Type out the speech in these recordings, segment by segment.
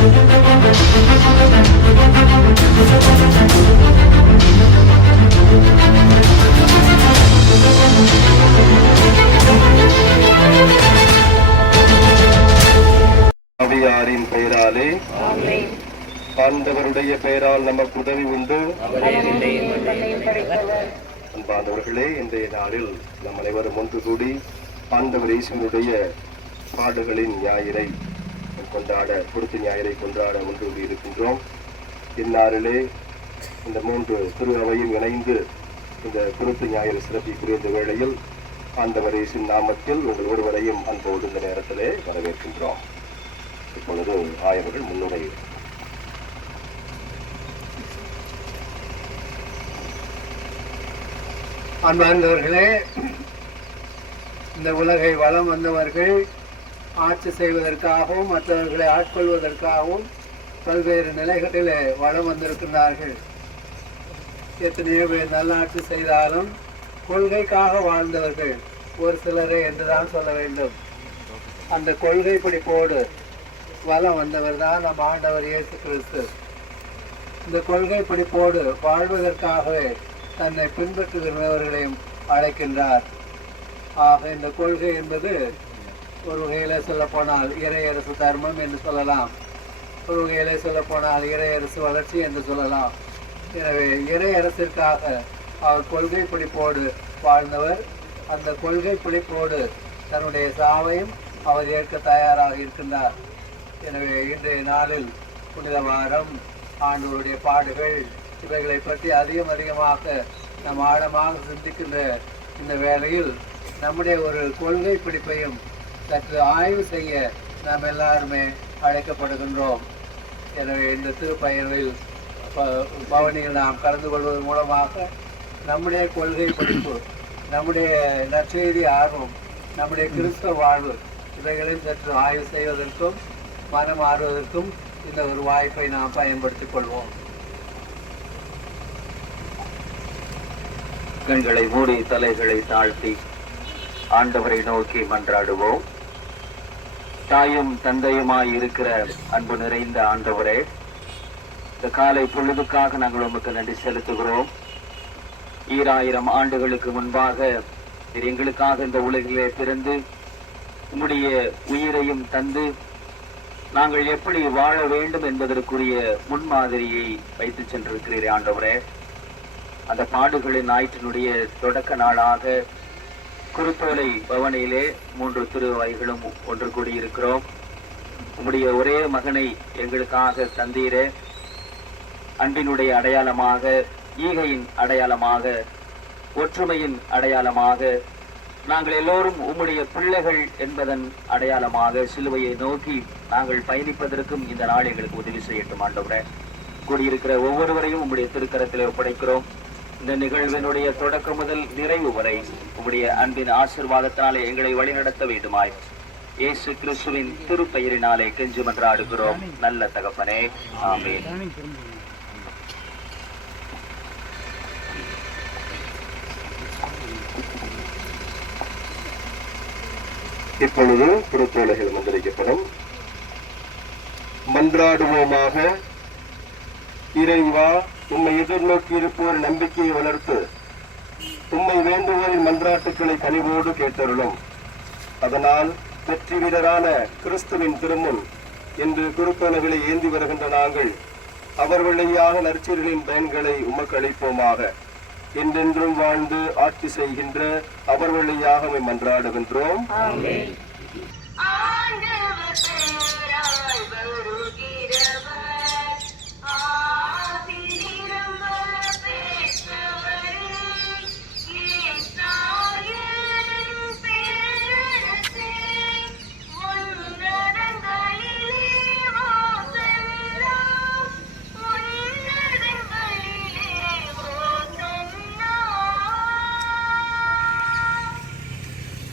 ஆவியாரின் பெயராலே ஆண்டவருடைய பெயரால் நமக்கு உதவி உண்டு. அன்பானவர்களே, இன்றைய நாளில் நம் அனைவரும் ஒன்று கூடி ஆண்டவர் இயேசுவினுடைய பாடுகளின் ஞாயிறை கொண்டாட, கொடுத்த ஞாயிறை கொண்டாட ஒன்று கூடி இருக்கின்றோம். இந்நாளிலே இந்த 3 திரு அவையும் இணைந்து இந்த கொடுத்த ஞாயிறு சிறப்பிக்கூடிய இந்த வேளையில் ஆண்டவர் இயேசுவின் நாமத்தில் உங்கள் ஒருவரையும் அன்போடு இந்த நேரத்திலே வரவேற்கின்றோம். இப்பொழுது ஆயவர்கள் முன்னுரை. அன்பார்ந்தவர்களே, இந்த உலகை வலம் வந்தவர்கள் ஆட்சி செய்வதற்காகவும் மற்றவர்களை ஆட்கொள்வதற்காகவும் பல்வேறு நிலைகளிலே வலம் வந்திருக்கிறார்கள். எத்தனையோ பேர் நல்லாட்சி செய்தாலும் கொள்கைக்காக வாழ்ந்தவர்கள் ஒரு சிலரே என்றுதான் சொல்ல வேண்டும். அந்த கொள்கை பிடிப்போடு வலம் வந்தவர் தான் நம் ஆண்டவர் இயேசு கிறிஸ்து. இந்த கொள்கை பிடிப்போடு வாழ்வதற்காகவே தன்னை பின்பற்றுகிறவர்களையும் அழைக்கின்றார். ஆக இந்த கொள்கை என்பது ஒரு வகையில சொல்ல போனால் இறையரசு தர்மம் என்று சொல்லலாம், ஒரு வகையில சொல்ல போனால் இறையரசு வளர்ச்சி என்று சொல்லலாம். எனவே இறையரசிற்காக அவர் கொள்கை பிடிப்போடு வாழ்ந்தவர். அந்த கொள்கை பிடிப்போடு தன்னுடைய சாவையும் அவர் ஏற்க தயாராக இருக்கின்றார். எனவே இன்றைய நாளில் புனித வாரம், ஆண்டவருடைய பாடுகள், இவைகளை பற்றி அதிகமாக நாம் ஆழமாக சிந்திக்கின்ற இந்த வேளையில் நம்முடைய ஒரு கொள்கை பிடிப்பையும் சற்று ஆய்வு செய்ய நாம் எல்லாருமே அழைக்கப்படுகின்றோம். எனவே இந்த திருப்பயனில் பவனியில் நாம் கலந்து கொள்வதன் மூலமாக நம்முடைய கொள்கை பிடிப்பு, நம்முடைய நற்செய்தி ஆர்வம், நம்முடைய கிறிஸ்தவ வாழ்வு இவைகளில் சற்று ஆய்வு செய்வதற்கும் மனம் மாறுவதற்கும் இந்த ஒரு வாய்ப்பை நாம் பயன்படுத்திக் கொள்வோம். கண்களை மூடி தலைகளை தாழ்த்தி ஆண்டவரை நோக்கி மன்றாடுவோம். தாயும் தந்தையுமாய் இருக்கிற அன்பு நிறைந்த ஆண்டவரே, இந்த காலை பொழுதுக்காக நாங்கள் உமக்கு நன்றி செலுத்துகிறோம். 2000 ஆண்டுகளுக்கு முன்பாக எங்களுக்காக இந்த உலகிலே பிறந்து உம்முடைய உயிரையும் தந்து நாங்கள் எப்படி வாழ வேண்டும் என்பதற்குரிய முன்மாதிரியை வைத்து சென்றிருக்கிறீர் ஆண்டவரே. அந்த பாடுகளின் ஞாயிற்றினுடைய தொடக்க நாளாக குருத்தோலை பவனியிலே 3 திருவைகளும் ஒன்று கூடியிருக்கிறோம். உம்முடைய ஒரே மகனை எங்களுக்காக தந்தீரே. அன்பினுடைய அடையாளமாக, ஈகையின் அடையாளமாக, ஒற்றுமையின் அடையாளமாக, நாங்கள் எல்லோரும் உம்முடைய பிள்ளைகள் என்பதன் அடையாளமாக சிலுவையை நோக்கி நாங்கள் பயணிப்பதற்கும் இந்த நாள் எங்களுக்கு உதவி செய்யட்டும் ஆண்டவரே. கூடியிருக்கிற ஒவ்வொருவரையும் உம்முடைய திருக்கரத்திலே ஒப்படைக்கிறோம். இந்த நிகழ்வினுடைய தொடக்கம் முதல் நிறைவு வரை உம்முடைய அன்பின் ஆசீர்வாதத்தினாலே எங்களை வழிநடத்த வேண்டுமாய் இயேசு கிறிஸ்துவின் திருப்பெயரினாலே கெஞ்சி மன்றாடுகிறோம் நல்ல தகப்பனே, ஆமென். இப்பொழுது திருத்தோலைகள் மந்திரிக்கப்படும். மன்றாடுவோமாக. இறைவா, உம்மை எதிர்நோக்கி இருப்போர் நம்பிக்கையை வளர்த்து உம்மை வேண்டுவோரின் மன்றாட்டுக்களை கனிவோடு கேட்டருளும். அதனால் வெற்றி வீரரான கிறிஸ்துவின் திருமுன் இன்று குருப்பனகளை ஏந்தி வருகின்ற நாங்கள் அவர் வழியாக நற்செய்திகளின் பயன்களை உமக்கு அளிப்போமாக. என்றென்றும் வாழ்ந்து ஆட்சி செய்கின்ற அவர் வழியாக உம்மை மன்றாடுகின்றோம்.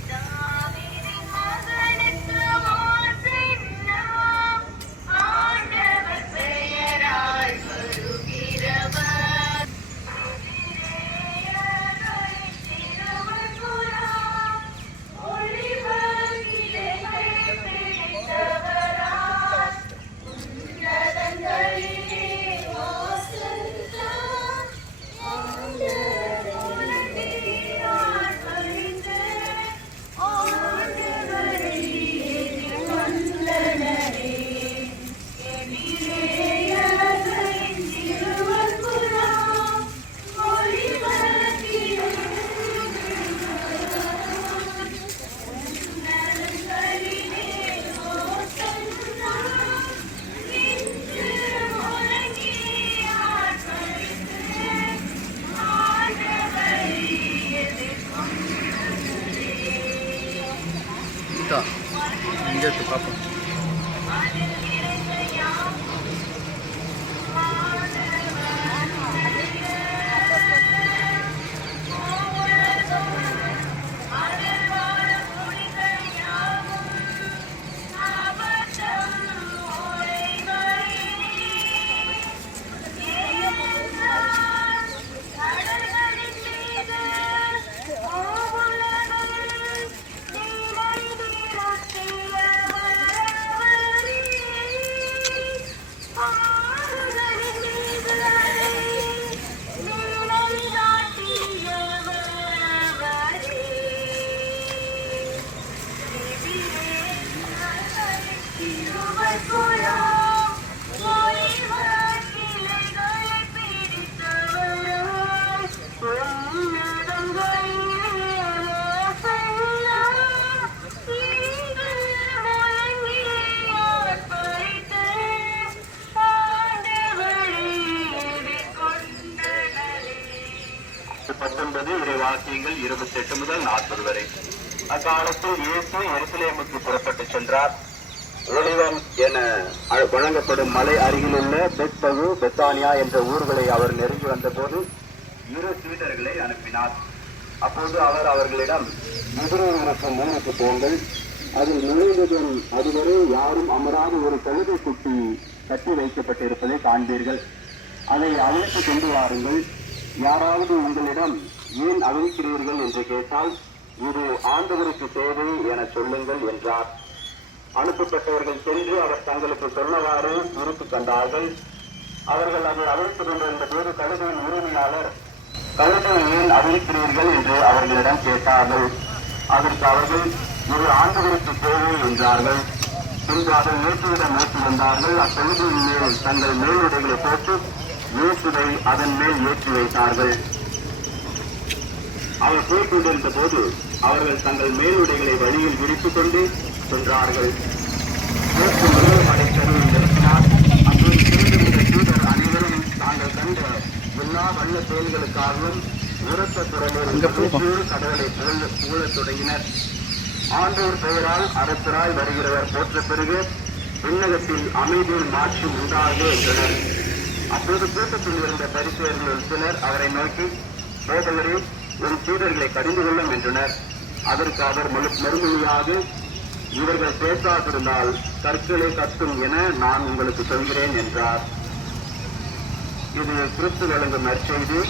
David in my வாக்கியங்கள் 28 முதல் 40 வரை. அக்காலத்தில் இயேசு எருசலேமுக்கு புறப்பட்டு சென்றார். ஒலிவம் என வழங்கப்படும் மலை அருகிலுள்ள பெத்பகு பெத்தானியா என்ற ஊர்களை அவர் நெருங்கி வந்தபோது 2 சீடர்களை அனுப்பினார். அப்போது அவர் அவர்களிடம், எதிரில் இருக்கும் ஊருக்கு போங்கள், அதில் நுழைந்ததும் அதுவரை யாரும் அமராத ஒரு கழுதை குட்டி கட்டி வைக்கப்பட்டிருப்பதை காண்பீர்கள். அதை அழைத்து கொண்டு வாருங்கள். யாராவது உங்களிடம் ஏன் அழைக்கிறீர்கள் என்று கேட்டால், இது ஆண்டவருக்கு தேவை என சொல்லுங்கள் என்றார். அனுப்பப்பட்டவர்கள் சென்று அவர் தங்களுக்கு சொன்னவாறு உறுப்பு கண்டார்கள். அவர்கள் அதை அழைத்து கொண்டிருந்த போது கழுதையின் உரிமையாளர், கழுதையை ஏன் அழைக்கிறீர்கள் என்று அவர்களிடம் கேட்டார்கள். அதற்கு அவர்கள், இது ஆண்டவருக்கு தேவை என்றார்கள். பின்பு அதை இயேசுவிடம் ஏற்றி வந்தார்கள். அக்கழுதையின் மேல் தங்கள் மேலுடைகளை போட்டு இயேசுவை அதன் மேல் ஏற்றி வைத்தார்கள். அவர் போய்க் கொண்டிருந்த போது அவர்கள் தங்கள் மேலுடைகளை வழியில் விரித்துக் கொண்டு சென்றார்கள். அனைவரும் தாங்கள் கண்ட எல்லா வல்ல செயல்களுக்காகவும் உரத்த குரலில் கடவுளை புகழத் தொடங்கினர். ஆண்டோர் பெயரால் அரசராய் வருகிறவர் போற்ற பிறகு விண்ணகத்தில் அமைதியின் மாட்சி உண்டாக என்றனர். அப்போது கூட்டத்தில் இருந்த பரிசேயர்கள் சிலர் அவரை நோக்கி, போதகரே, என் சீடர்களை கடிந்து கொள்ளும் என்றனர். அதற்கு அவர் மறுமொழியாக, இவர்கள் பேசாதிருந்தால் கற்களை கட்டும் என நான் உங்களுக்கு சொல்கிறேன் என்றார். இது கிறிஸ்து வழங்கும் நற்செய்தி.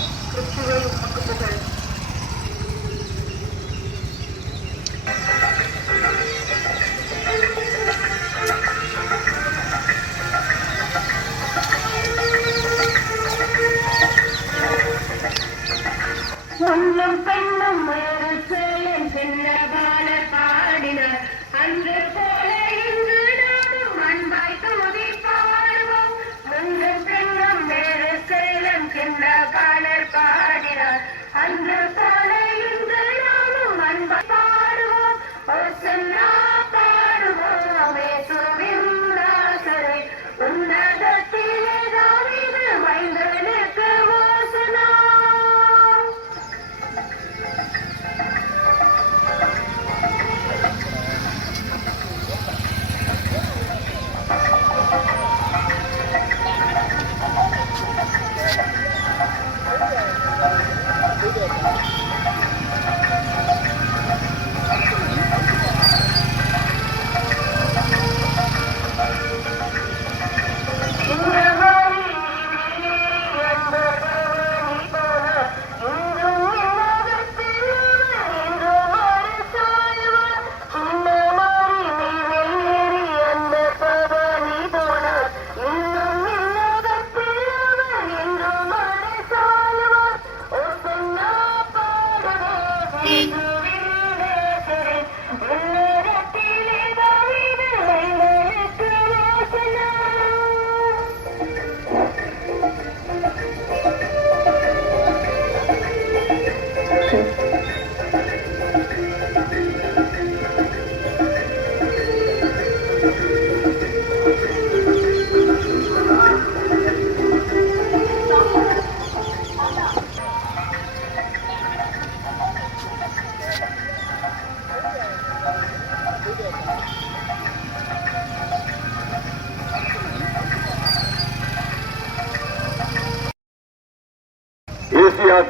பொன்னும் பெண்ணும் ஒரு சேலம் சின்னபால பாடினார். அன்று போல இன்று நானும் அன்பாய் தூதி பாடுவோம். முன்னும் பெண்ணும் வேறு சேலம் சின்னபாலர் பாடினார். அன்று போல இன்று நானும் அன்பாய் பாடுவோம். ஓசன்னா பாடுவோம் இயேசுவின் தாசரை. உன்னதத்திலே தாவீது மைந்தனுக்கு ஓசனா.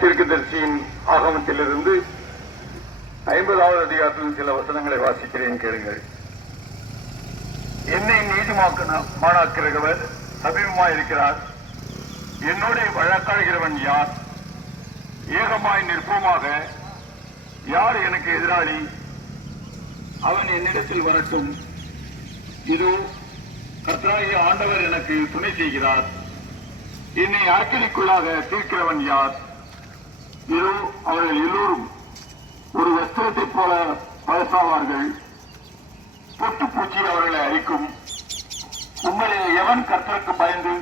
தீர்க்கதரிசியின் ஆகமத்திலிருந்து 50வது அதிகாரத்தில் சில வசனங்களை வாசிக்கிறேன், கேளுங்கள். என்னை நீதிமானாக்கிறவர் சமீபமாயிருக்கிறார். என்னோட வழக்காடுகிறவன் யார்? ஏகமாய் நிற்போமாக. யார் எனக்கு எதிராளி? அவன் என்னிடத்தில் வரட்டும். இதோ கர்த்தராகிய ஆண்டவர் எனக்கு துணை செய்கிறார். என்னை அக்கினிக்குள்ளாக தீர்க்கிறவன் யார்? இதோ அவர்கள் எல்லோரும் ஒரு வஸ்திரத்தைப் போல பழசாவார்கள். பொட்டுப்பூச்சி அவர்களை அரிக்கும். உங்களில் எவன் கர்த்தருக்கு பயந்து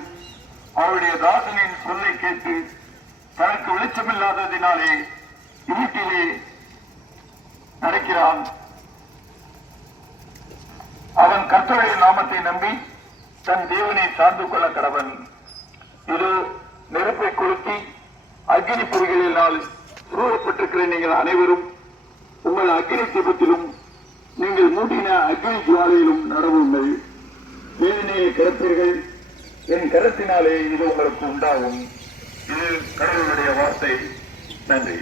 அவருடைய தாசனின் சொல்லை கேட்டு தனக்கு வெளிச்சமில்லாததினாலே இருட்டிலே நடக்கிறான், அவன் கர்த்தருடைய நாமத்தை நம்பி தன் தேவனை சார்ந்து கொள்ள கடவன். இது நெருப்பை கொளுத்தி அக்னி பொறிகளினால் சூழப்பட்டிருக்கிற நீங்கள் அனைவரும் உங்கள் அக்னி தீபத்திலும் நீங்கள் மூட்டின அக்னி ஜுவாலையிலும் நடவுங்கள். வேதனையை கிடப்பீர்கள், என் கரத்தினாலே இது உங்களுக்கு உண்டாகும். இது கடவுளுடைய வார்த்தை. நன்றி.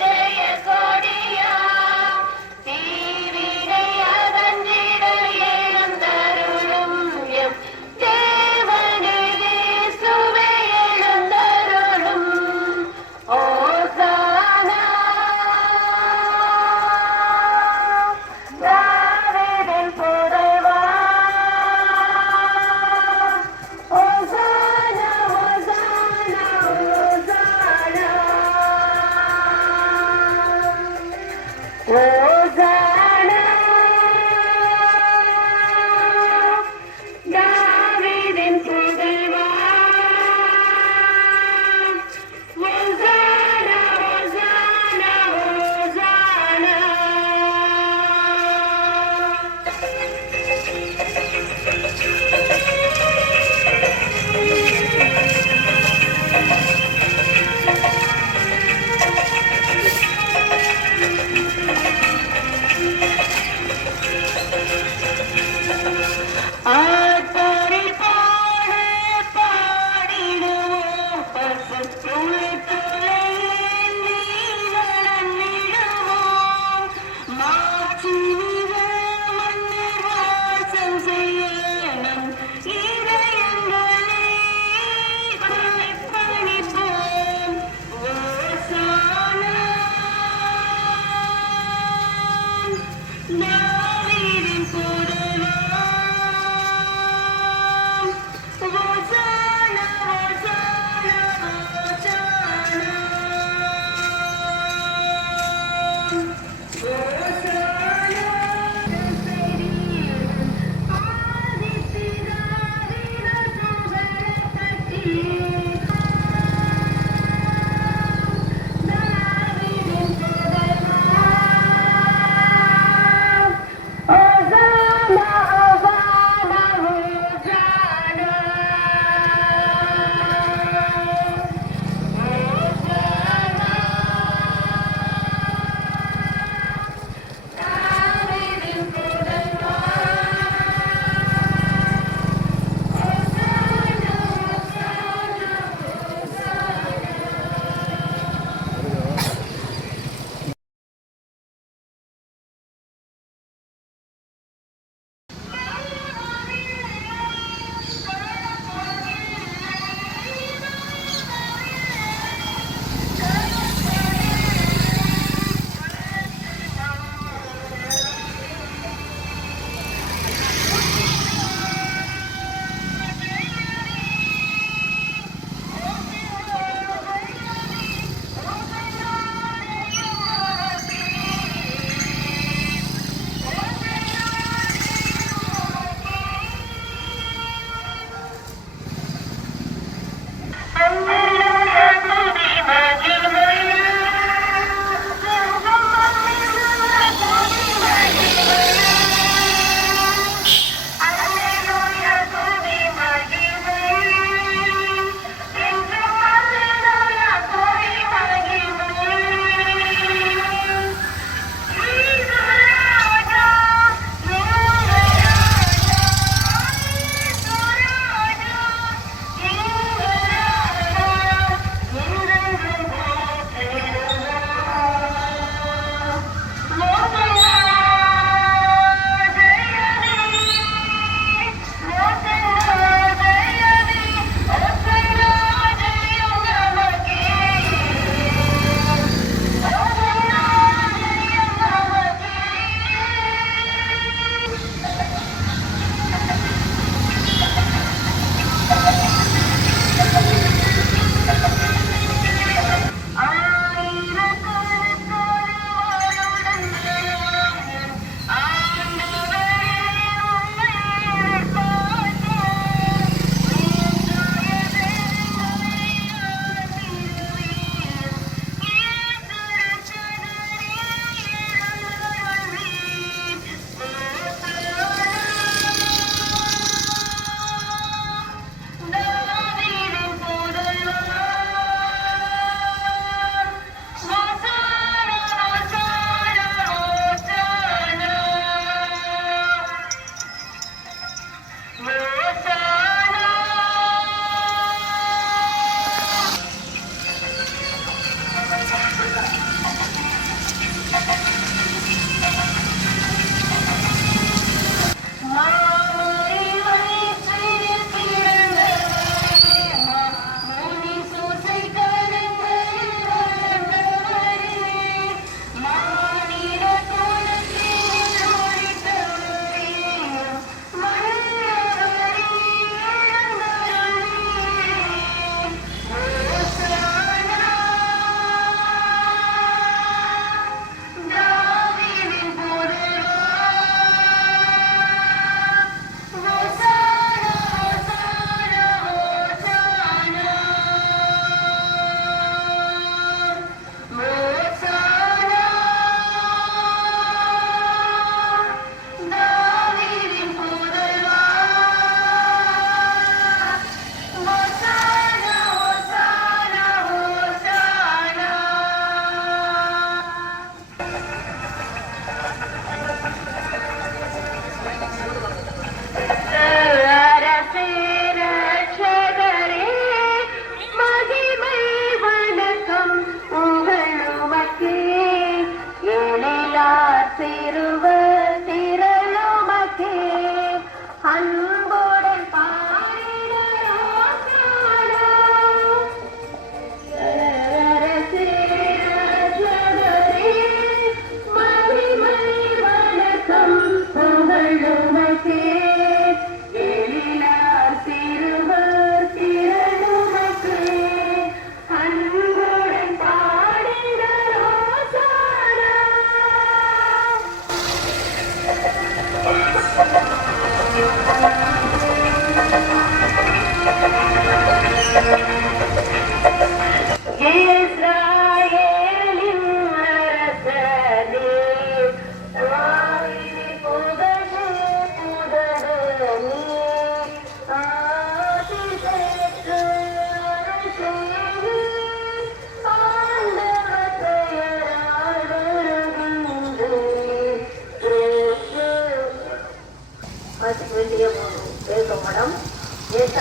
ஜெய கொடியா ஓசானா தாவீதின் புதல்வா ஓசானா ஓசானா ஓசானா ஆத்தரை பாட பாடிடுவோம் பசுப்புளை துளையேந்தி நடந்திடுவோம் மாட்சிமிகு மன்னர் வாசம் செய்ய நம் இதயங்களை பணிப்போம் ஓசானா தாவீதின் புதல்வா ஓசானா ஓசானா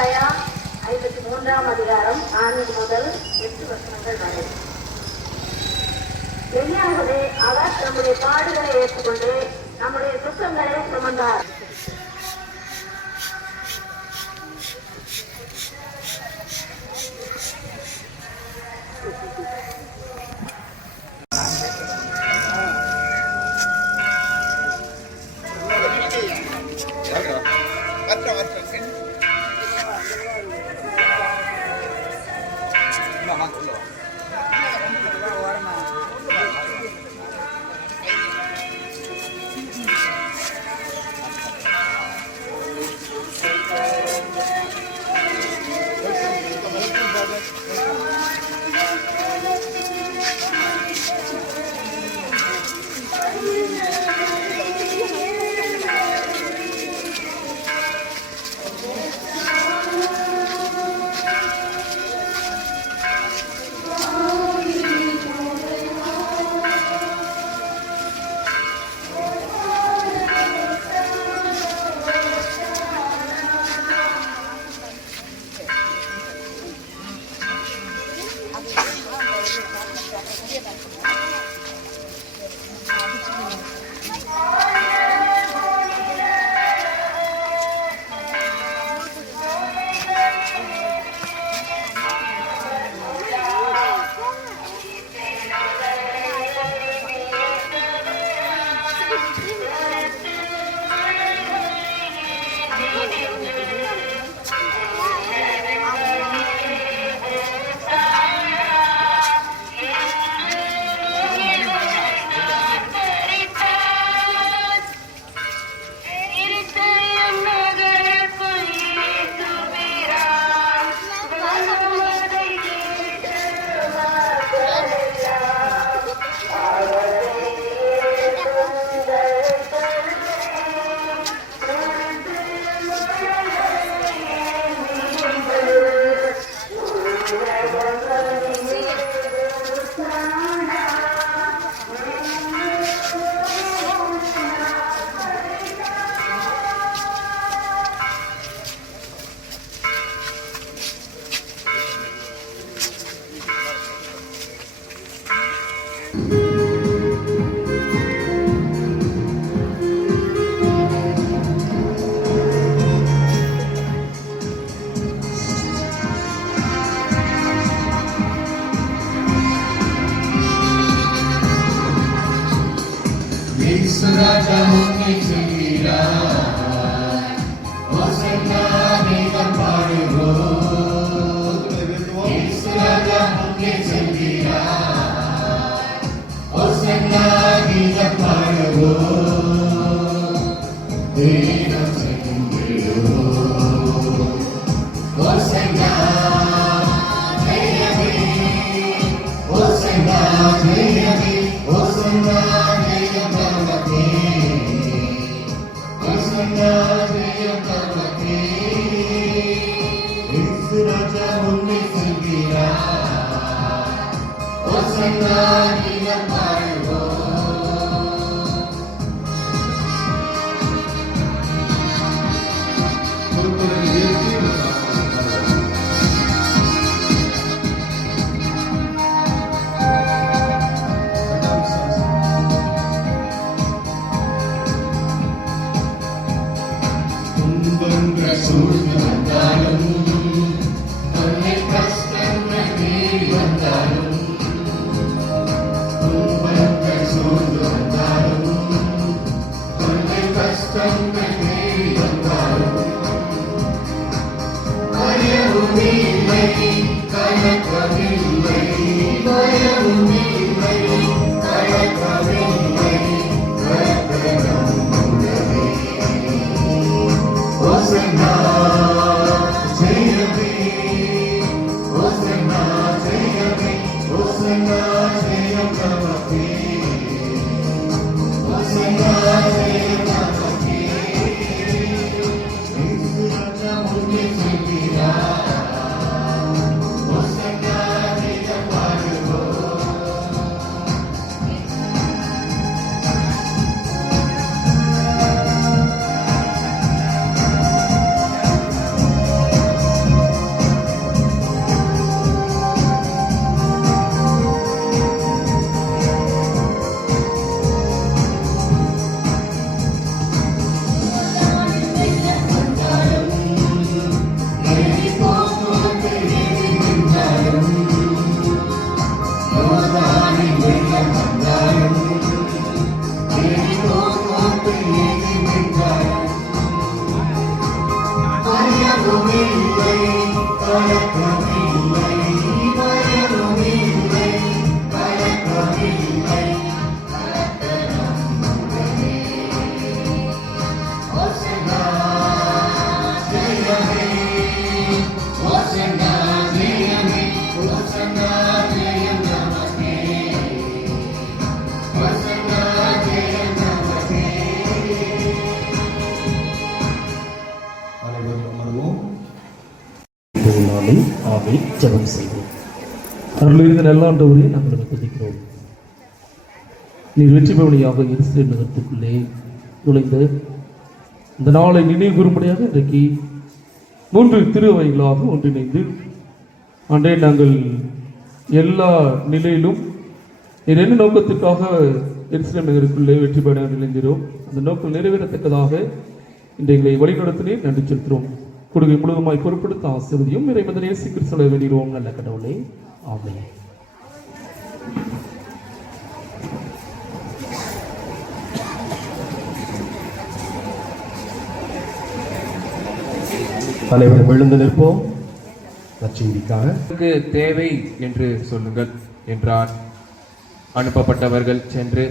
ஏசாயா 53ஆம் அதிகாரம் 4 முதல் 8 வசனங்கள் வரை. மெய்யாகவே அவர் நம்முடைய பாடுகளை ஏற்றுக்கொண்டு நம்முடைய துக்கங்களை சுமந்தார். Hosanna, நாமே ஆமே ஜெபம் செய்வோம். அருளிருந்த நல்லாண்டவரே நாங்கள் துதிக்கிறோம். நீர் வெற்றி பவனியாக எருசலேம் நகரத்துக்குள்ளே நுழைந்த இந்த நாளை நினைவு கூறும்படியாக இன்றைக்கு 3 திருவைகளாக ஒன்றிணைந்து அன்றே நாங்கள் எல்லா நிலையிலும் நீர் என்ன நோக்கத்துக்காக எருசலேம் நகருக்குள்ளே வெற்றி பெற நினைக்கிறோம், அந்த நோக்கம் நிறைவேறத்தக்கதாக இன்றைகளை வழிநடத்தினேன். நன்றி செலுத்துகிறோம். கொடுகை முழுவதுமாய் பொறுப்படுத்த ஆசீர்வதியும் இறைவனை நேசிக்கிற சொல்ல வேண்டிடுவோம். நல்ல கடவுளே, ஆமென். தலைவர் விழுந்து நிற்போம். நற்செய்திக்காக தேவை என்று சொல்லுங்கள் என்றார். அனுப்பப்பட்டவர்கள் சென்று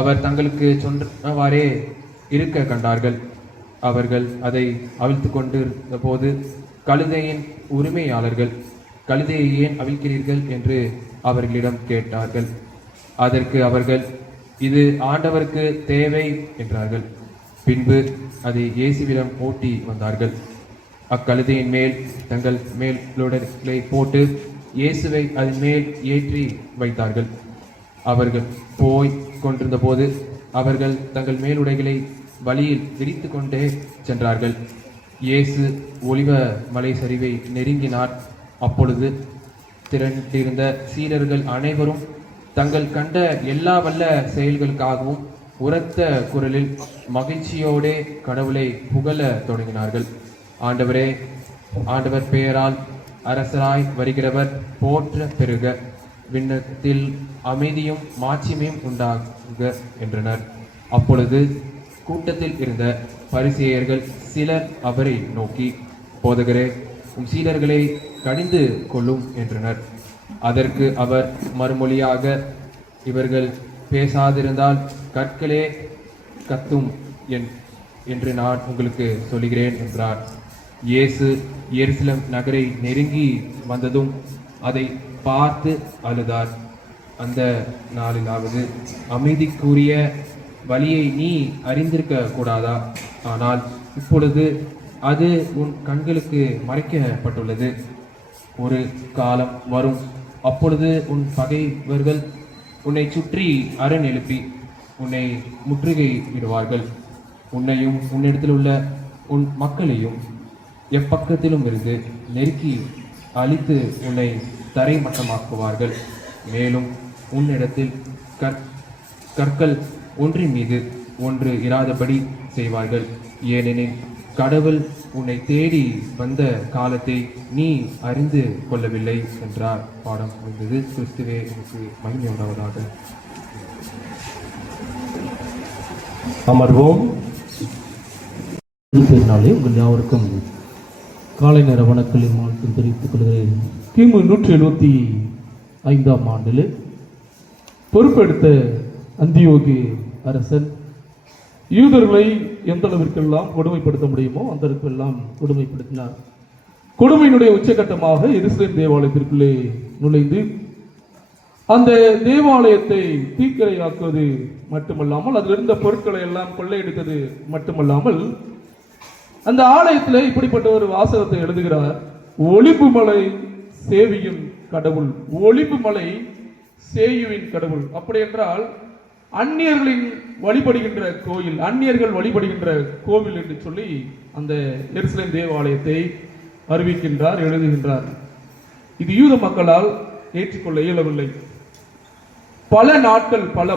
அவர் தங்களுக்கு சொன்னவாறே இருக்க கண்டார்கள். அவர்கள் அதை அவிழ்த்து கொண்டிருந்த போது கழுதையின் உரிமையாளர்கள், கழுதையை ஏன் அவிழ்க்கிறீர்கள் என்று அவர்களிடம் கேட்டார்கள். அதற்கு அவர்கள், இது ஆண்டவருக்கு தேவை என்றார்கள். பின்பு அதை இயேசுவிடம் ஓட்டி வந்தார்கள். அக்கழுதையின் மேல் தங்கள் மேலுடைகளை போட்டு இயேசுவை அதன் மேல் ஏற்றி வைத்தார்கள். அவர்கள் போய் கொண்டிருந்த போது அவர்கள் தங்கள் மேலுடைகளை வழியில் விரித்து கொண்டே சென்றார்கள். இயேசு ஒலிவ மலை சரிவை நெருங்கினார். அப்பொழுது திரண்டிருந்த சீடர்கள் அனைவரும் தங்கள் கண்ட எல்லா வல்ல செயல்களுக்காகவும் உரத்த குரலில் மகிழ்ச்சியோடே கடவுளை புகழ தொடங்கினார்கள். ஆண்டவரே, ஆண்டவர் பெயரால் அரசராய் வருகிறவர் போற்ற பெருக, விண்ணத்தில் அமைதியும் மாட்சிமையும் உண்டாகுக என்றனர். அப்பொழுது கூட்டத்தில் இருந்த பரிசேயர்கள் சிலர் அவரை நோக்கி, போதகரே, உம் சீடர்களை கடிந்து கொள்ளும் என்றனர். அதற்கு அவர் மறுமொழியாக, இவர்கள் பேசாதிருந்தால் கற்களே கத்தும் என்று நான் உங்களுக்கு சொல்கிறேன் என்றார். இயேசு எருசலேம் நகரை நெருங்கி வந்ததும் அதை பார்த்து அழுதார். அந்த நாளிலாவது அமைதிக்குரிய வழியை நீ அறிந்திருக்க கூடாதா? ஆனால் இப்பொழுது அது உன் கண்களுக்கு மறைக்கப்பட்டுள்ளது. ஒரு காலம் வரும், அப்பொழுது உன் பகைவர்கள் உன்னை சுற்றி அரண் எழுப்பி உன்னை முற்றுகை விடுவார்கள். உன்னையும் உன்னிடத்தில் உள்ள உன் மக்களையும் எப்பக்கத்திலும் இருந்து நெருக்கி அழித்து உன்னை தரைமட்டமாக்குவார்கள். மேலும் உன்னிடத்தில் கற்கள் ஒன்றின் மீது ஒன்று இராதபடி செய்வார்கள். ஏனெனில் கடவுள் உன்னை தேடி வந்த காலத்தை நீ அறிந்து கொள்ளவில்லை என்றார். பாடம் முடிந்தது. கிறிஸ்துவே எனக்கு மகிமை உண்டாவதாக. அமர்வோம். பெருநாளே உங்கள் யாவருக்கும் காலை நேர வணக்கங்களின் வாழ்த்து தெரிவித்துக் கொள்கிறேன். கிமு 175ஆம் ஆண்டில் பொறுப்பெடுத்த அந்தியோகி அரசன் யூதர்களை எந்த அளவிற்கெல்லாம் கொடுமைப்படுத்த முடியுமோ அந்த அளவுக்கெல்லாம் கொடுமைப்படுத்தினார். கொடுமையினுடைய உச்சகட்டமாக எருசலேம் தேவாலயத்திற்குள்ளே நுழைந்து அந்த தேவாலயத்தை தீக்கிரையாக்குவது மட்டுமல்லாமல் அதில் இருந்த பொருட்களை எல்லாம் கொள்ளையடித்தது மட்டுமல்லாமல் அந்த ஆலயத்தில் இப்படிப்பட்ட ஒரு வாசகத்தை எழுதுகிறார். ஒலிப்பு மலை சேவியின் கடவுள், ஒலிப்பு மலை சேயுவின் கடவுள். அப்படி என்றால் அந்நியர்களின் வழிபடுகின்ற கோயில், அந்நியர்கள் வழிபடுகின்ற கோவில் என்று சொல்லி அந்த எருசலேம் தேவாலயத்தை அறிவிக்கின்றார், எழுதுகின்றார். இது யூத மக்களால் ஏற்றுக்கொள்ள இயலவில்லை. பல நாட்கள், பல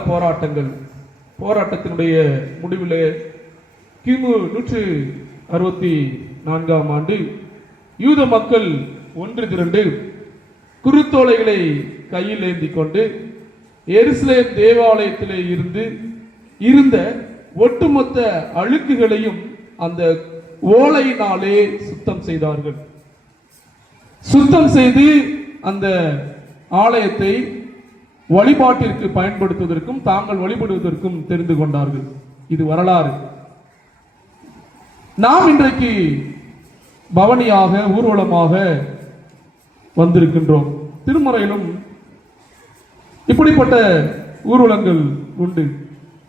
போராட்டத்தினுடைய முடிவில் கிமு 164ஆம் ஆண்டு யூத மக்கள் ஒன்று திரண்டு குருத்தோலைகளை கையில் ஏந்தி கொண்டு எருசலேம் தேவாலயத்திலே இருந்த ஒட்டுமொத்த அழுக்குகளையும் அந்த ஓலையினாலே சுத்தம் செய்தார்கள். சுத்தம் செய்து அந்த ஆலயத்தை வழிபாட்டிற்கு பயன்படுத்துவதற்கும் தாங்கள் வழிபடுவதற்கும் தெரிந்து கொண்டார்கள். இது வரலாறு. நாம் இன்றைக்கு பவனியாக ஊர்வலமாக வந்திருக்கின்றோம். திருமறையிலும் இப்படிப்பட்ட ஊர்வலங்கள் உண்டு.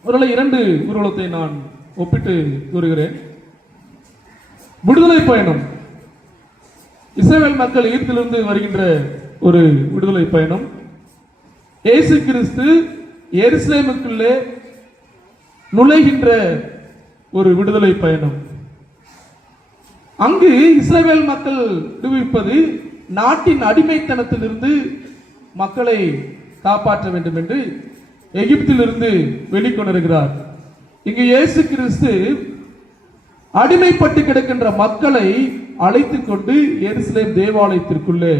ஒரு 2 ஊர்வலத்தை நான் ஒப்பிட்டு கூறுகிறேன். விடுதலை பயணம் இஸ்ரவேல் மக்கள் எகிப்திலிருந்து வருகின்ற ஒரு விடுதலை பயணம். இயேசு கிறிஸ்து எருசலேமுக்குள்ளே நுழைகின்ற ஒரு விடுதலை பயணம். அங்கு இஸ்ரவேல் மக்கள் விடுவிப்பது நாட்டின் அடிமைத்தனத்திலிருந்து மக்களை காப்பாற்ற வேண்டும் என்று எகிப்திலிருந்து வெளிக்கொணர்கிறார். இங்கு இயேசு கிறிஸ்து அடிமைப்பட்டு கிடக்கின்ற மக்களை அழைத்துக் கொண்டு எருசலேம் தேவாலயத்திற்குள்ளே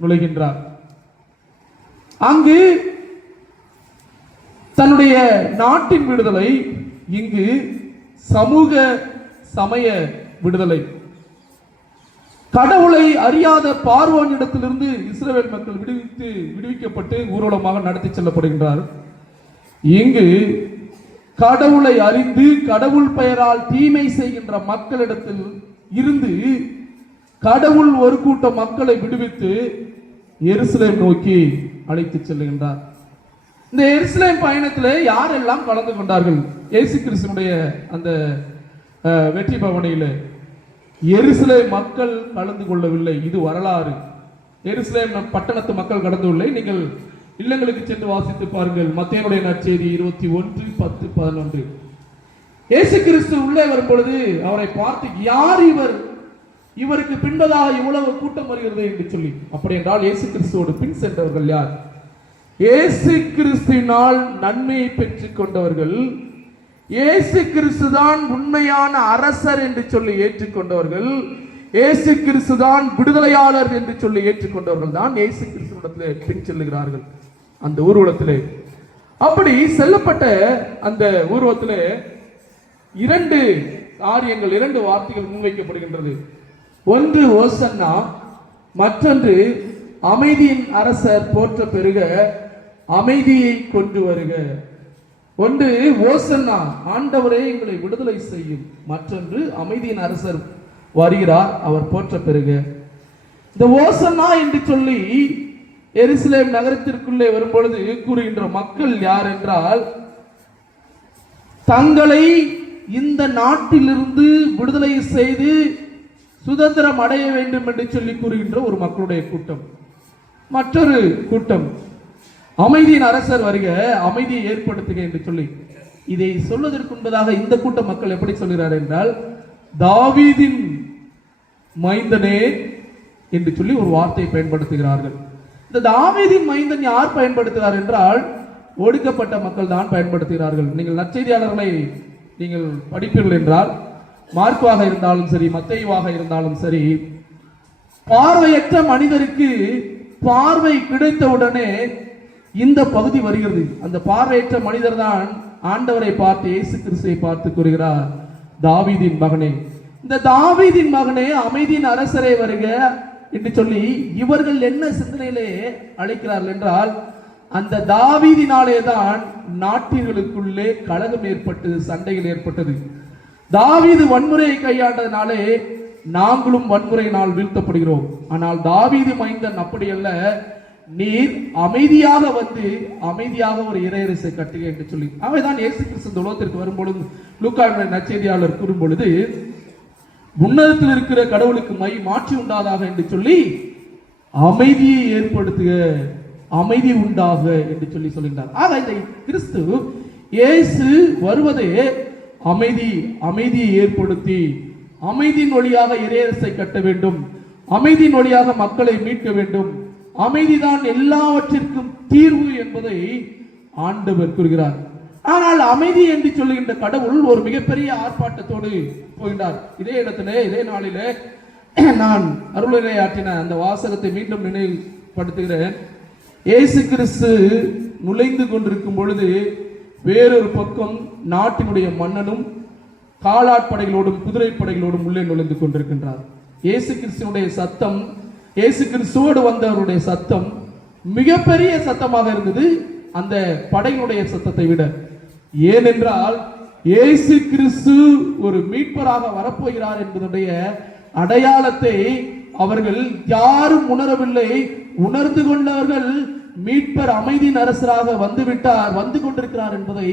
நுழைகின்றார். அங்கு தன்னுடைய நாட்டின் விடுதலை, இங்கு சமூக சமய விடுதலை. கடவுளை அறியாத பார்வோனிடத்திலிருந்து இஸ்ரவேல் மக்கள் விடுவிக்கப்பட்டு ஊர்வலமாக நடத்தி செல்லப்படுகின்றார். இங்கு கடவுளை அறிந்து கடவுள் பெயரால் தீமை செய்கின்ற மக்களிடத்தில் இருந்து கடவுள் ஒரு கூட்ட மக்களை விடுவித்து எருசலேம் நோக்கி அழைத்து செல்லுகின்றார். இந்த எருசலேம் பயணத்தில் யாரெல்லாம் கலந்து கொண்டார்கள்? இயேசு கிறிஸ்துனுடைய அந்த வெற்றி பவனியில் எருசலேம் மக்கள் கலந்து கொள்ளவில்லை. இது வரலாறு. எருசலேம் பட்டணத்து மக்கள் கடந்துள்ளே. நீங்கள் இல்லங்களுக்கு சென்று வாசித்து பாருங்கள். மத்தேயுடைய நற்செய்தி 21:10-11. இயேசு கிறிஸ்து உள்ளே வரும் பொழுது அவரை பார்த்து, யார் இவர்? இவருக்கு பின்பதாக இவ்வளவு கூட்டம் வருகிறது என்று சொல்லி. அப்படி என்றால் இயேசு கிறிஸ்துவோடு பின் சென்றவர்கள் யார்? இயேசு கிறிஸ்துவினால் நன்மையை பெற்றுக் கொண்டவர்கள், இயேசு கிறிஸ்துதான் உண்மையான அரசர் என்று சொல்லி ஏற்றுக்கொண்டவர்கள், இயேசு கிறிஸ்துதான் விடுதலையாளர் என்று சொல்லி ஏற்றுக்கொண்டவர்கள் தான் இயேசு கிறிஸ்துவிடத்திலே பின் செல்லுகிறார்கள் அந்த ஊர்வலத்திலே. அப்படி செல்லப்பட்ட அந்த ஊர்வலத்திலே இரண்டு காரியங்கள், இரண்டு வார்த்தைகள் முன்வைக்கப்படுகின்றது. ஒன்று ஓசன்னா, மற்றொன்று அமைதியின் அரசர் போற்ற பெருக, அமைதியை கொண்டு வருக. ஒன்று ஓசன்னா, ஆண்டவரே எங்களை விடுதலை செய்யும். மற்றொன்று அமைதியின் அரசர் வருகிறார், அவர் போற்ற பெருக. இந்த ஓசன்னா என்று சொல்லி எருசலேம் நகரத்திற்குள்ளே வரும்பொழுது கூறுகின்ற மக்கள் யார் என்றால், தங்களை இந்த நாட்டிலிருந்து விடுதலை செய்து சுதந்திரம் அடைய வேண்டும் என்று சொல்லி கூறுகின்ற ஒரு மக்களுடைய கூட்டம். மற்றொரு கூட்டம், அமைதியின் அரசர் வருக, அமைதியை ஏற்படுத்துக என்று சொல்லி. இதை சொல்வதற்கு முன்பதாக இந்த கூட்ட மக்கள் எப்படி சொல்கிறார் என்றால், தாவீதின் மைந்தனே என்று சொல்லி ஒரு வார்த்தையை பயன்படுத்துகிறார்கள். இந்த தாவீதின் மைந்தன் யார் பயன்படுத்துகிறார் என்றால், ஒடுக்கப்பட்ட மக்கள் தான் பயன்படுத்துகிறார்கள். நீங்கள் நற்செய்தியாளர்களை நீங்கள் படிப்பீர்கள் என்றால், மார்க்குவாக இருந்தாலும் சரி, மத்தேயுவாக இருந்தாலும் சரி, பார்வையற்ற மனிதருக்கு பார்வை கிடைத்தவுடனே இந்த பகுதி வருகிறது. அந்த பார்வையற்ற மனிதர் தான் ஆண்டவரை பார்த்து, இயேசு கிறிஸ்துவை பார்த்து கூறுகிறார், தாவீதின் மகனே. இந்த தாவீதின் மகனே, அமைதியின் அரசரே வருக என்று சொல்லி இவர்கள் என்ன சிந்தனையிலே அழைக்கிறார்கள் என்றால், அந்த தாவீதினாலே தான் நாட்டினர்களுக்குள்ளே கலகம் ஏற்பட்டது, சண்டைகள் ஏற்பட்டது. தாவீது வன்முறையை கையாண்டதினாலே நாங்களும் வன்முறையினால் வீழ்த்தப்படுகிறோம். ஆனால் தாவீது மைந்தன் அப்படி அல்ல, நீர் அமைதியாக வந்து அமைதியாக ஒரு இறையரசை கட்டுக என்று சொல்லி. அவைதான் இயேசு கிறிஸ்து இந்த உலகத்திற்கு வரும்பொழுது லூக்காவின் நற்செய்தியாளர் கூறும் பொழுது, உன்னதத்தில் இருக்கிற கடவுளுக்கு மாற்றி உண்டாதாக என்று சொல்லி அமைதியை ஏற்படுத்துக, அமைதி உண்டாக என்று சொல்லி சொல்கின்றார். ஆக இந்த கிறிஸ்து இயேசு வருவதே அமைதியை ஏற்படுத்தி அமைதியின் வழியாக இறையரசை கட்ட வேண்டும், அமைதியின் வழியாக மக்களை மீட்க வேண்டும், அமைதிதான் எல்லாவற்றிற்கும் தீர்வு என்பதை ஆண்டவர் கூறுகிறார். ஆனால் அமைதி என்று சொல்லுகின்ற கடவுள் ஒரு மிகப்பெரிய ஆர்ப்பாட்டத்தோடு போகின்றார். இதே இடத்திலே, இதே நாளிலே நான் அருளுரை ஆற்றின அந்த வாசகத்தை மீண்டும் நினைவுபடுத்துகிறேன். இயேசு கிறிஸ்து நுழைந்து கொண்டிருக்கும் பொழுது வேறொரு பக்கம் நாட்டினுடைய மன்னனும் காலாட்படைகளோடும் குதிரைப்படைகளோடும் உள்ளே நுழைந்து கொண்டிருக்கின்றார். இயேசு கிறிஸ்துவனுடைய சத்தம், இயேசு கிறிஸ்துவோடு வந்தவருடைய சத்தம் மிகப்பெரிய சத்தமாக இருந்தது அந்த படையினுடைய சத்தத்தை விட. ஏனென்றால் இயேசு கிறிஸ்து ஒரு மீட்பராக வரப்போகிறார் என்பதுடைய அடையாளத்தை அவர்கள் யாரும் உணரவில்லை. உணர்ந்து கொண்டவர்கள் மீட்பர் அமைதியின் அரசராக வந்து கொண்டிருக்கிறார் என்பதை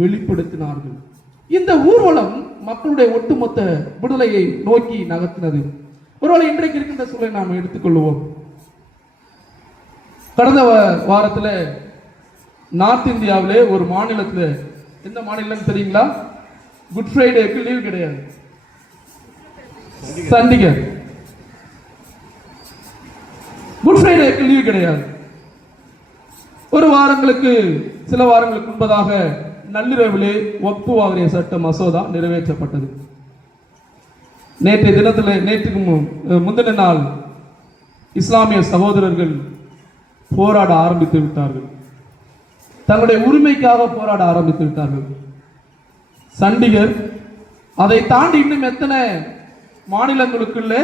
வெளிப்படுத்தினார்கள். இந்த ஊர்வலம் மக்களுடைய ஒட்டுமொத்த விடுதலையை நோக்கி நகர்த்தினது. ஒருவேளை இன்றைக்கு இருக்கின்ற சூழலை நாம் எடுத்துக்கொள்வோம். கடந்த வாரத்தில் நார்த் இந்தியாவிலே ஒரு மாநிலத்தில், எந்த மாநிலம் தெரியுங்களா? குட் ஃப்ரைடேக்கு லீவ் கிடையாது. சண்டிகர். குட் ஃப்ரைடேக்கு லீவ் கிடையாது. சில வாரங்களுக்கு முன்பதாக நள்ளிரவிலே வக்ஃபு வாரிய சட்ட மசோதா நிறைவேற்றப்பட்டது. நேற்றுக்கு முந்தின நாள் இஸ்லாமிய சகோதரர்கள் போராட ஆரம்பித்து விட்டார்கள். தங்களுடைய உரிமைக்காக போராட ஆரம்பித்து விட்டார்கள். சண்டிகர், அதை தாண்டி இன்னும் எத்தனை மாநிலங்களுக்குள்ள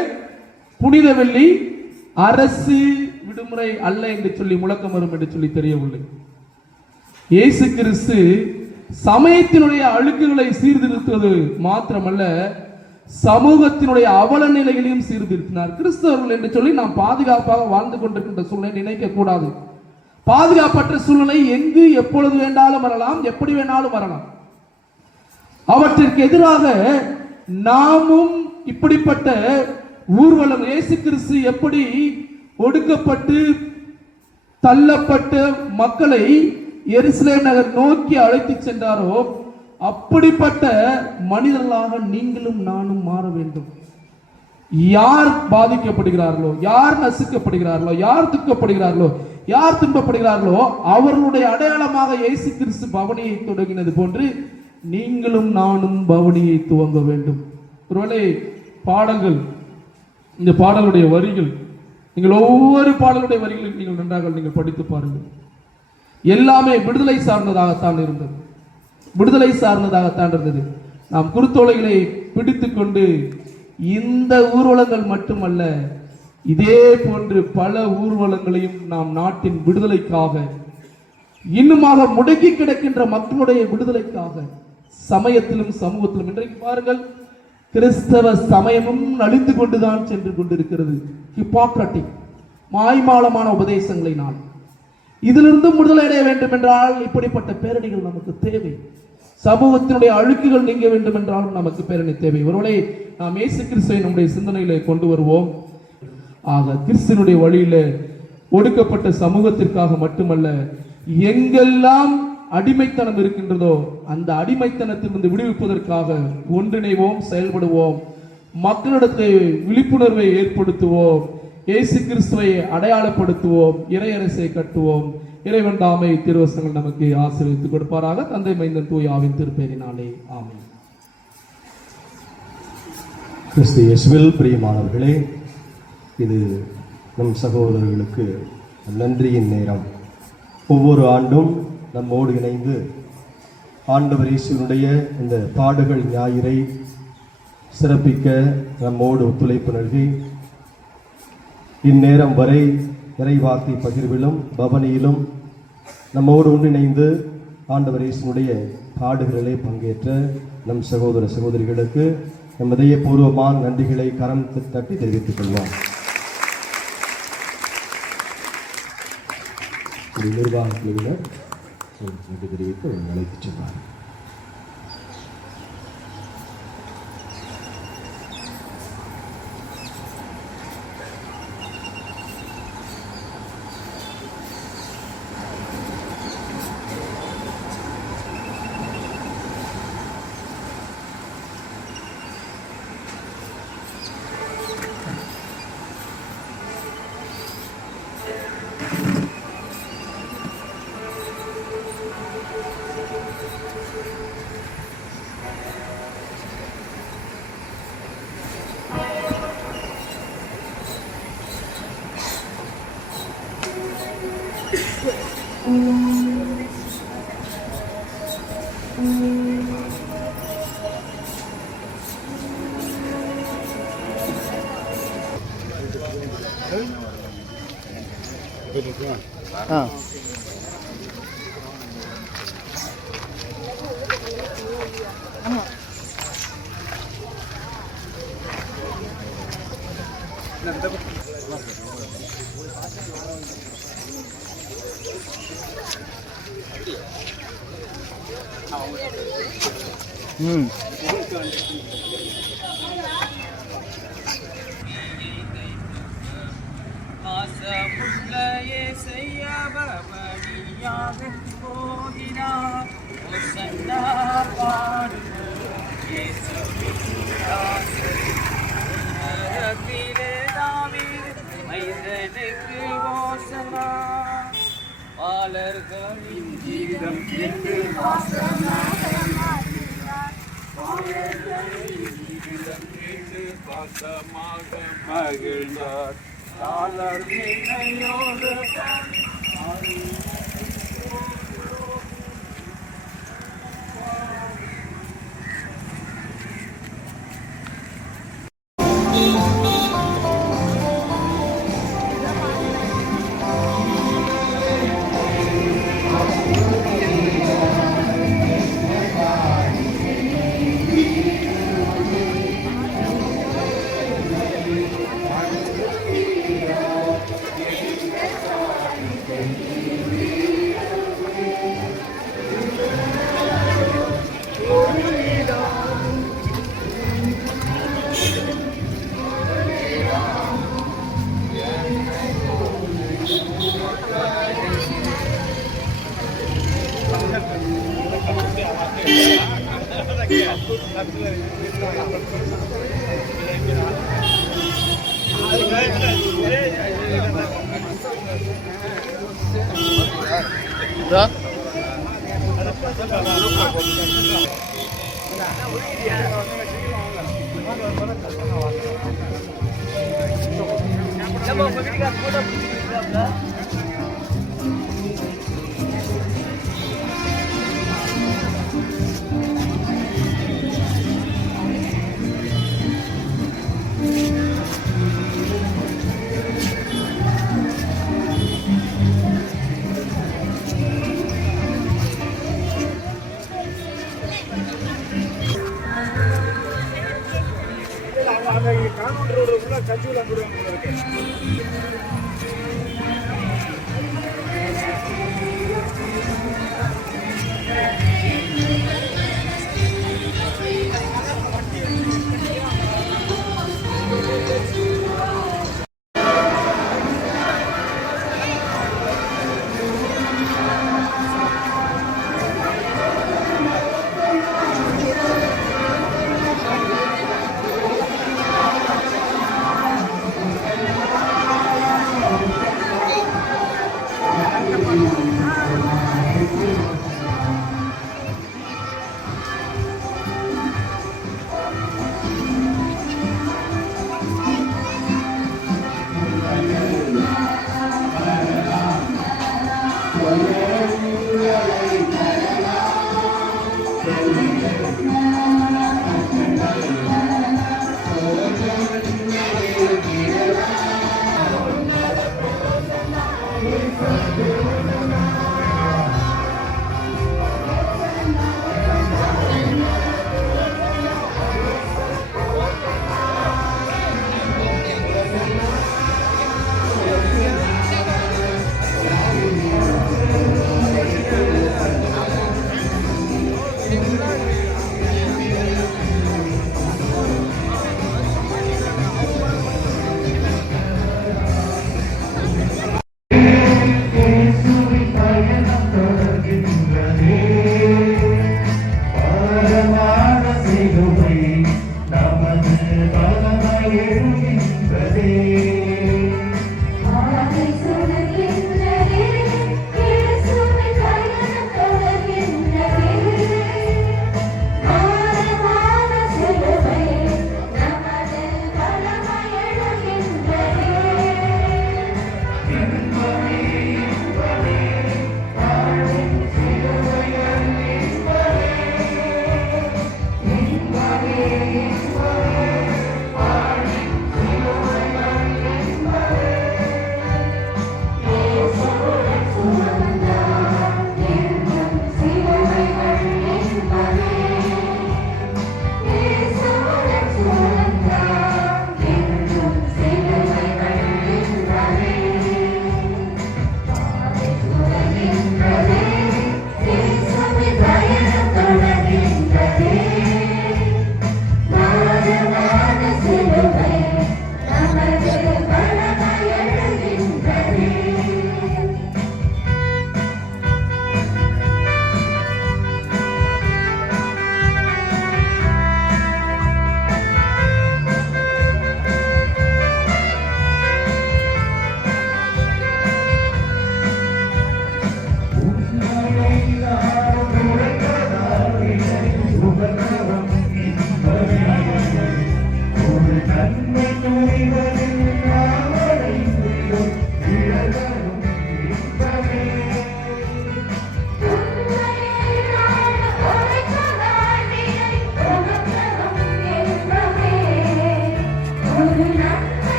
புனித வெள்ளி அரசு விடுமுறை அல்ல என்று சொல்லி முழக்கம் வரும் என்று சொல்லி தெரியவில்லை. இயேசு கிறிஸ்து சமயத்தினுடைய அழுக்குகளை சீர்திருத்துவது மாத்திரமல்ல, சமூகத்தினுடைய அவல நிலைகளையும் சீர்திருத்தினார். கிறிஸ்தவர்கள் என்று சொல்லி நாம் பாதுகாப்பாக வாழ்ந்து கொண்டிருக்கின்ற சூழ்நிலை நினைக்க கூடாது. பாதுகாப்பற்ற சூழ்நிலை எங்கு எப்பொழுது வேண்டாலும் வரலாம், எப்படி வேணாலும் வரலாம். அவற்றிற்கு எதிராக நாமும் இப்படிப்பட்ட ஊர்வலம், இயேசு கிறிஸ்து எப்படி ஒடுக்கப்பட்டு தள்ளப்பட்ட மக்களை எருசலேம் நகர் நோக்கி அழைத்து சென்றாரோ, அப்படிப்பட்ட மனிதர்களாக நீங்களும் நானும் மாற வேண்டும். யார் பாதிக்கப்படுகிறார்களோ, யார் நசுக்கப்படுகிறார்களோ, யார் துக்கப்படுகிறார்களோ, யார் துன்பப்படுகிறார்களோ, அவர்களுடைய அடையாளமாக இயேசு கிறிஸ்து பவனியை தொடங்கினது போன்று நீங்களும் நானும் பவனியை துவங்க வேண்டும். ஒருவேளை பாடல்கள், இந்த பாடலுடைய வரிகள், நீங்கள் ஒவ்வொரு பாடலுடைய வரிகளையும் நீங்கள் நன்றாக நீங்கள் படித்து பாருங்கள். எல்லாமே விடுதலை சார்ந்ததாகத்தான் இருந்தது. விடுதலை சார்ந்ததாகத்தான் இருந்தது. நாம் குருத்தோலைகளை பிடித்து கொண்டு இந்த ஊர்வலங்கள் மட்டுமல்ல, இதே போன்று பல ஊர்வலங்களையும் நாம் நாட்டின் விடுதலைக்காக, இன்னுமாக முடங்கி கிடக்கின்ற மக்களுடைய விடுதலைக்காக, சமயத்திலும் சமூகத்திலும், இன்றைக்கு பாருங்கள், கிறிஸ்தவ சமயமும் அழிந்து கொண்டுதான் சென்று கொண்டிருக்கிறது. ஹிப்போக்ரட்டிக், மாய்மாலமான உபதேசங்களை நான் இதிலிருந்து விடுதலை அடைய வேண்டும் என்றால் இப்படிப்பட்ட பேரணிகள் நமக்கு தேவை. சமூகத்தினுடைய அழுக்குகள் நீங்க வேண்டும் என்றாலும் நமக்கு பேரணி தேவை. ஒருவேளை நாம் இயேசு கிறிஸ்துவை நம்முடைய சிந்தனையில கொண்டு வருவோம். ஆக கிறிஸ்துவனுடைய வழியில ஒடுக்கப்பட்ட சமூகத்திற்காக மட்டுமல்ல, எங்கெல்லாம் அடிமைத்தனம் இருக்கின்றதோ அந்த அடிமைத்தனத்திலிருந்து விடுவிப்பதற்காக ஒன்றிணைவோம், செயல்படுவோம், மக்களிடத்தை விழிப்புணர்வை ஏற்படுத்துவோம், இயேசு கிறிஸ்துவை அடையாளப்படுத்துவோம், இறையரசை கட்டுவோம். இறைவன் தாமே திருவசனங்கள் நமக்கு ஆசீர்வதித்துக் கொடுப்பாராக. தந்தை, மைந்தன், தூய ஆவியின் திருப்பெயரினாலே ஆமென். கிறிஸ்து இயேசுவில் பிரியமானவர்களே, இது நம் சகோதரர்களுக்கு நன்றியின் நேரம். ஒவ்வொரு ஆண்டும் நம்மோடு இணைந்து ஆண்டவர் இயேசுவினுடைய இந்த பாடுகள் ஞாயிறை சிறப்பிக்க நம்மோடு ஒத்துழைப்பு நல்கி இந்நேரம் வரை இறைவார்த்தை பகிர்விலும் பவனியிலும் நம்மோடு ஒன்றிணைந்து ஆண்டவர் இயேசுவினுடைய பாடுகளிலே பங்கேற்ற நம் சகோதர சகோதரிகளுக்கு நம் இதயபூர்வமான நன்றிகளை கரம் தட்டி தெரிவித்துக் கொள்வோம். நிர்வாக குழுவினர் நன்றி தெரிவித்து அழைத்துச் சென்றார். பாசமுள்ள இயேசையா பவனியாக போகிறார். ஓசன்னா பாடுவோம் இயேசுவின் தாசரே. உன்னதத்திலே தாவீது மைந்தனுக்கு ஓசன்னா. பாலர்களின் கீதம் கேட்டு பாசமாக மகிழ்ந்தார். தாளர் நினையோடு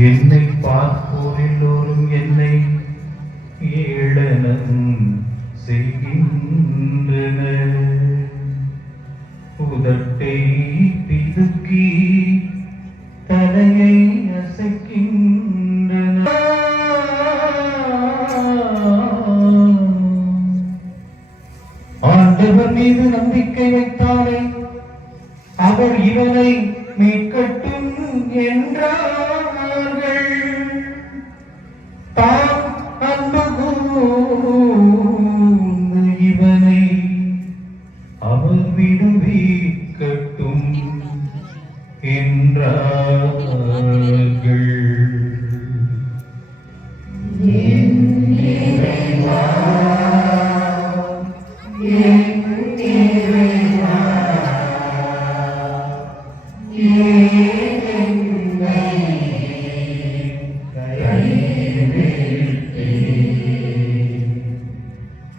என்னை பார்ப்போர் எல்லோரும் என்னை ஏளனம் செய்கின்றனர். உதட்டை பிதுக்கி தலையை அசைக்கின்றனர். ஆண்டவர் மீது நம்பிக்கை வைத்தாலே அவர் இவனை மீட்கட்டும் என்றார்கள். தாம் அன்பு கூர்ந்து இவனை அவர் விடுவிக்கட்டும் என்றார்கள்.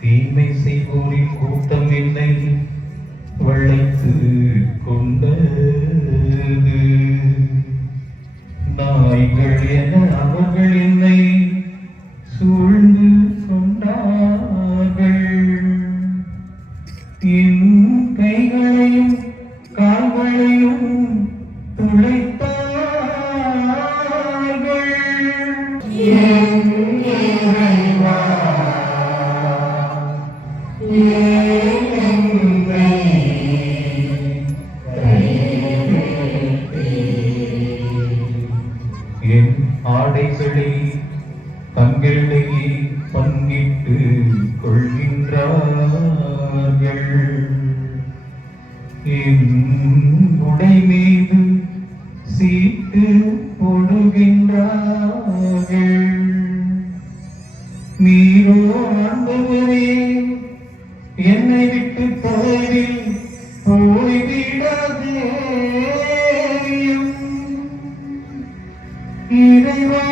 தீமை செய்வோரின் கூட்டம் என்னை வளைத்து கொண்டது. நாய்கள் என அவர்கள் என்னை சூழ்ந்து கொண்டார்கள். என் கைகளையும் கால்களையும் துளைத்தார்கள். என் ஆடைகளை தங்களிடையே பங்கிட்டு கொள்கின்றார்கள். என் உடை மீது சீட்டு போடுகின்றார்கள். நீரோ ஆண்டவரே என்னை விட்டு தொலைவில் போய்விடாதேயும். இறைவா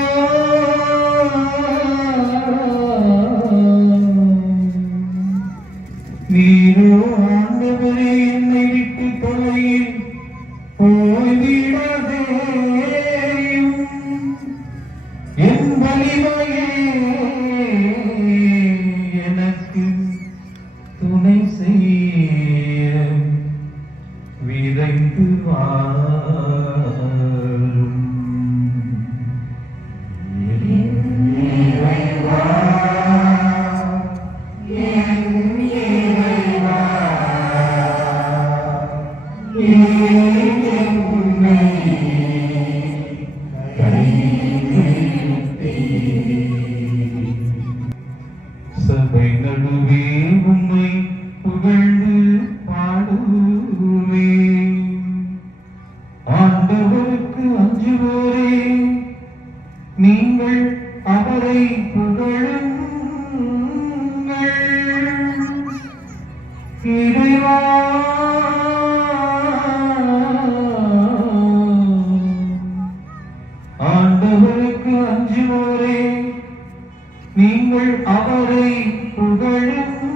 நீரோ ஆண்டவரே என்னை விட்டு தொலைவில் போய்விடாதேயும். என் வலிமையே எனக்கு துணை செய்ய விரைந்து வாரும். சபை நடுவே உம்மை புகழ்ந்து பாடுவே. ஆண்டவருக்கு அஞ்சுவோரே நீங்கள் அவரை புகழுங்கள். இறைவா ஆண்டவருக்கு அஞ்சுவோரே நீங்கள் அவரை புகழுங்கள்.